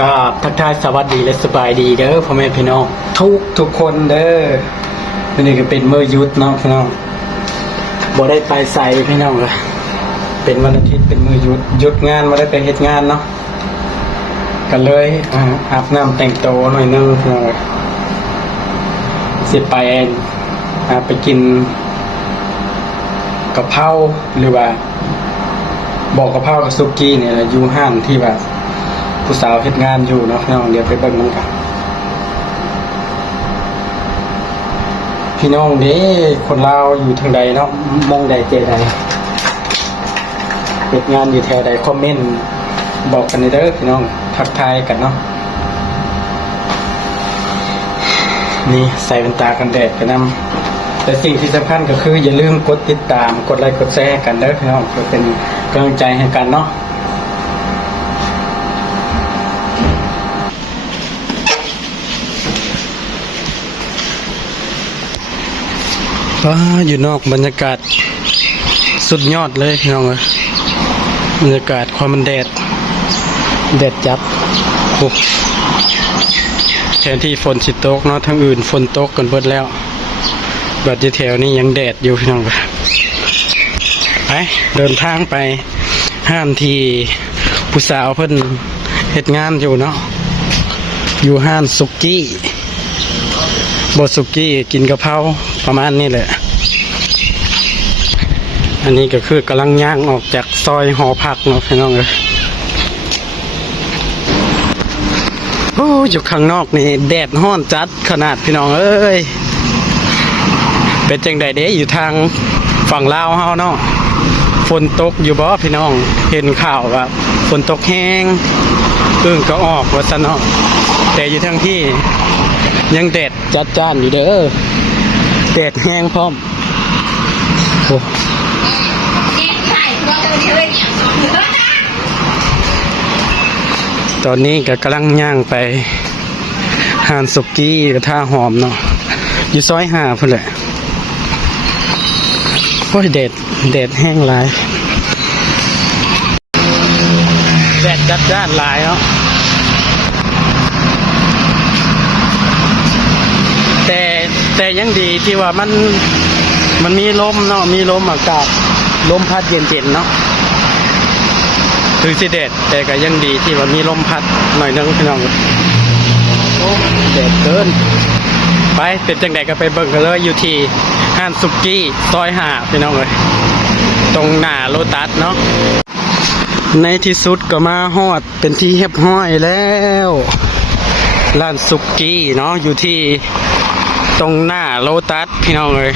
ก็ทักทายสวัสดีและสบายดีเด้อพ่อแม่พี่น้องทุกคนเด้อนี่ก็เป็นมื้อหยุดเนาะพี่น้องบ่ได้ไปใส่พี่น้องเลยเป็นวันอาทิตย์เป็นมื้อหยุดงานบ่ได้ไปเฮ็ดงานเนาะก็เลยอาบน้ำแต่งตัวหน่อยนึงพี่น้องสิไปกินกะเพราหรือว่าบอกกะเพรากับซุกี้เนี่ยอยู่ห้างที่ว่าผู้สาวเฮ็ดงานอยู่เนาะพี่น้องเดี๋ยวไปเบิ่งนำกันพี่น้องเด้คนลาวอยู่ทางใดเนาะมองใดเจใดเฮ็ดงานอยู่แถวใดคอมเมนต์บอกกันเด้อพี่น้องทักทายกันเนาะนี่ใส่แว่นตากันแดดกันนำแต่สิ่งที่สำคัญก็คืออย่าลืมกดติดตามกดไลค์กดแชร์กันเด้อพี่น้องเพื่อเป็นกำลังใจให้กันเนาะอยู่นอกบรรยากาศสุดยอดเลยพี่น้องบรรยากาศความมันแดดจับแทนที่ฝนสิตกเนาะทั้งอื่นฝนตกกันเบิดแล้วบัดที่แถวนี้ยังแดดอยู่พี่น้องไปเดินทางไปห้างที่ผู้สาวเพิ่นเฮ็ดงานอยู่เนาะอยู่ห้างสุกี้บดสุกี้กินกะเพราประมาณนี้แหละอันนี้ก็คือกำลังย่างออกจากซอยหอผักเนาะพี่น้องโอ้อยู่ข้างนอกนี่แดดร้อนจัดขนาดพี่น้องเอ้ยเป็นจังใดเด้อยู่ทางฝั่งลาวเฮาเนาะฝนตกอยู่บ่พี่น้องเห็นข่าวว่าฝนตกแห้งก็ออกว่าซะเนาะแต่อยู่ทางที่ยังแดดจัดจ้านอยู่เด้อแดดแห้งพร้อมโอ้ตอนนี้ก็กำลังย่างไปหานสุกี้กับท่าหอมเนาะอยู่ซอย5พุ่นแหละโอ้ยแดดแห้งหลายแดดจัดจ้านหลายเนาะแต่ยังดีที่ว่ามันมีลมเนาะมีลมอากาศลมพัดเย็นๆเนาะถึงสิแดดแต่ก็ยังดีที่ว่ามีลมพัดหน่อยนึงพี่น้องโอ้แดดเกินไปเป็นจังใดก็ไปเบิ่งกันเลยอยู่ที่ห้างสุกี้ซอย5พี่น้องเลยตรงหน้าโลตัสเนาะในที่สุดก็มาฮอดเป็นที่เรียบร้อยแล้วร้านสุกี้เนาะอยู่ที่ตรงหน้าโลตัสพี่น้องเลย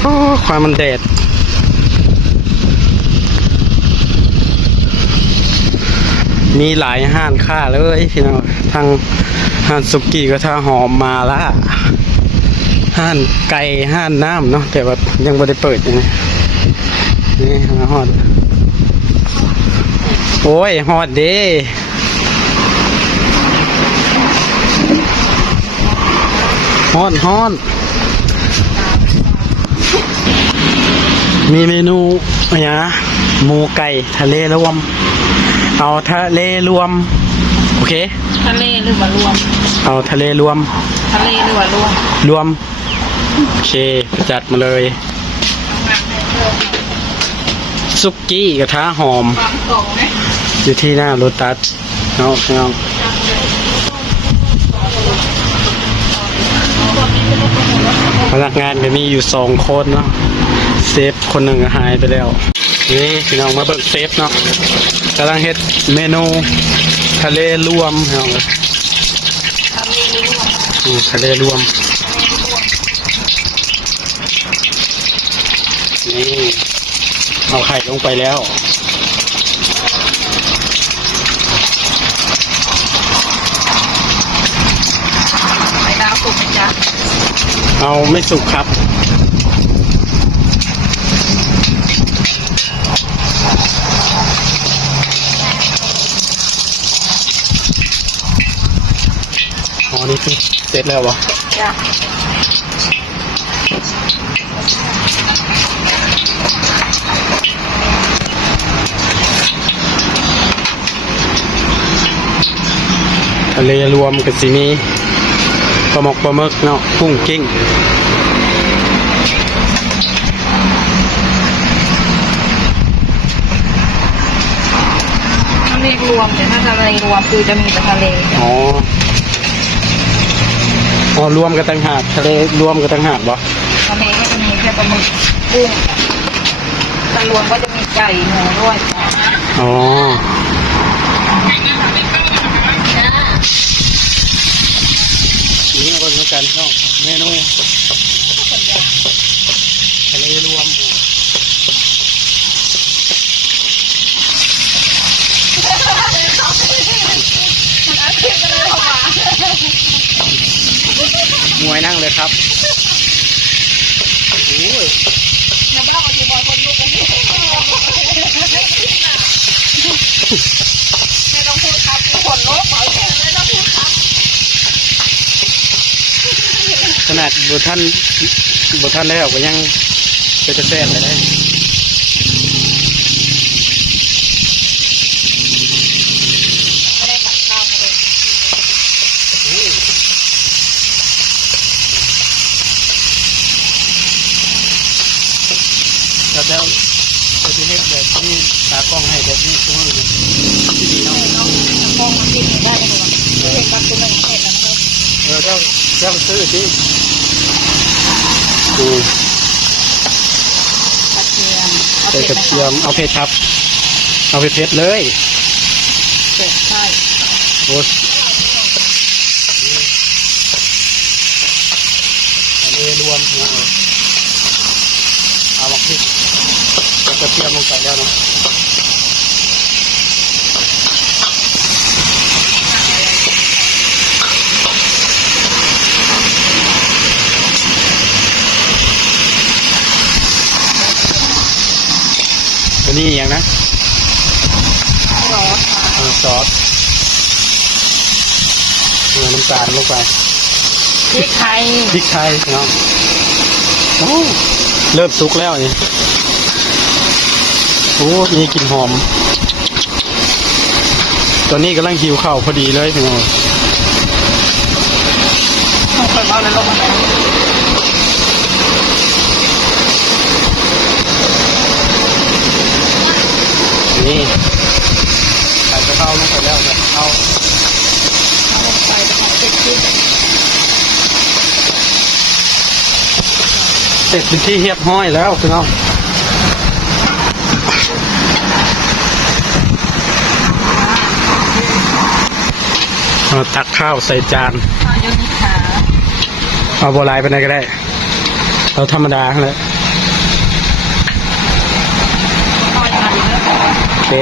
โอ้ความมันแดดมีหลายห้านค่าเลยพี่น้องทางห้านสุกี้ก็ท่าหอมมาละห้านไก่ห้านน้ำเนาะแต่ว่ายังไม่ได้เปิดอย่างนี้นี่มาฮอดโอ้ยฮอดเด้ฮ้อนมีเมนูอะไรนะหมูไก่ทะเลรวมเอาทะเลรวมโอเคทะเลหรือว่ารวมเอาทะเลรวมทะเลหรือว่ารวมรวมโอเคจัดมาเลยซุกี้กระทะหอมอยู่ที่หน้าโลตัสเนาะพนักงานก็มีอยู่2คนเนาะเซฟคนหนึ่งหายไปแล้วนี่พี่น้องมาเบิกเซฟเนาะกำลังเฮ็ดเมนูทะเลรวมพี่น้องทะเลรวมนี่เอาไข่ลงไปแล้วไข่ดาวสุกจ้ะเอาไม่สุกครับอ๋อนี่คือเสร็จแล้ววะจ้ะ ทะเลรวมกับสิมีปลาหมกปลาหมึกเนาะกุ้งกิ้ง ทะเลรวมแต่ถ้าทะเลรวมคือจะมีแต่ทะเล อ๋ออ๋อรวมกันต่างหากทะเลรวมกันต่างหากบ่ ทะเลก็จะมีแค่ปลาหมึกกุ้งแต่รวมก็จะมีไก่หมูด้วย อ๋อนี่มาคนเหมือนกันเนาะเมนูทะเลรวมมวยนั่งเลยครับโอ้ย น้ำเล่ามาอยู่บอยคนลุกกันที่ไม่ต้องพูดครับขนลุกขอแค่ไม่ต้องพูดครับ ขนาดบุท่านแล้วก็ยังจะแซ่บเลยได้ ไม่ได้ตัดข้าวเลย แล้วจะให้แบบนี้ตากล้องให้แบบนี้ช่วยเลยที่ดีเนาะ น้องฟองมันกินได้เลยว่ะไม่เห็นปักตัวหนึ่งเสร็จแล้วนะครับ เจ้าซื้อสิดู กระเทียม ใส่กระเทียมเอาเผ็ดครับ เอาเผ็ดเลย เผ็ดใช่ โอ้ยทะเลรวมนะเอาบักพริกกระเทียมลงไปแล้วเนาะตัวนี้อย่างนะ ซอส น้ำตาลลงไป พริกไทย พริกไทยเนาะโอ้เริ่มสุกแล้วนี่โอ้มีกลิ่นหอม ตอนนี้กำลังหิวข้าวพอดีเลยพี่น้อง ต้องเคยเอาเลยลงมาเลย นี่ใส่กระเพราลงไปแล้วเนี่ยเอา เอาลงไปแล้วก็ติดพริก เสร็จเป็นที่เรียบร้อยแล้วพี่น้องเอาตักข้าวใส่จาน ข้าวยูนิคา เอาโบราณไปไหนก็ได้ เอาธรรมดาเลย ข้าวยังไงอยู่แล้ว โอเค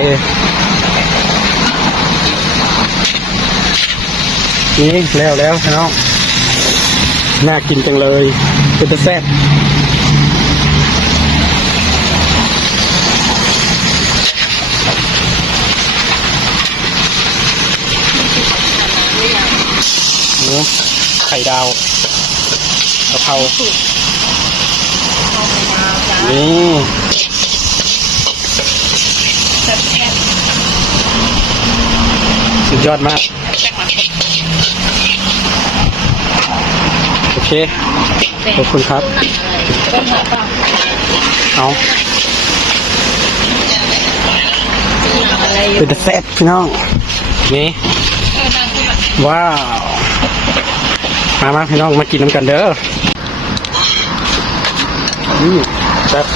นี่แล้วพี่น้องน่ากินจังเลยเป็นตะแซ่บหมูไข่ดาวกะเพรา เอามาจ้า นี่ แซ่บแซ่บ สุดยอดมาก แซ่บมา โอเค ขอบคุณครับ ต้นหอมเปล่า เอา อะไรอยู่ เป็นตะแซ่บพี่น้องนี่ นั่นคือแบบ ว้าวมาพี่น้องมากินน้ำกันเด้อแซ่บ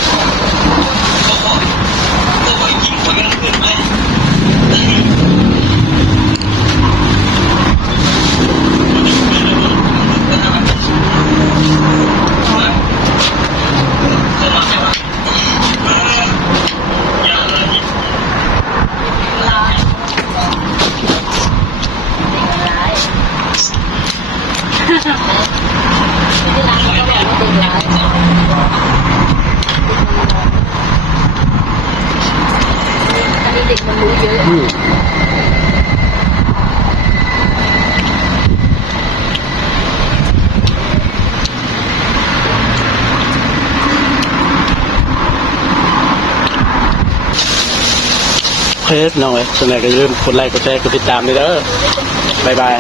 เคสน้องเอ้ยสมัยก็อย่าลืมกดไลค์กดแชร์กดติดตามด้วยเด้อบ๊ายบาย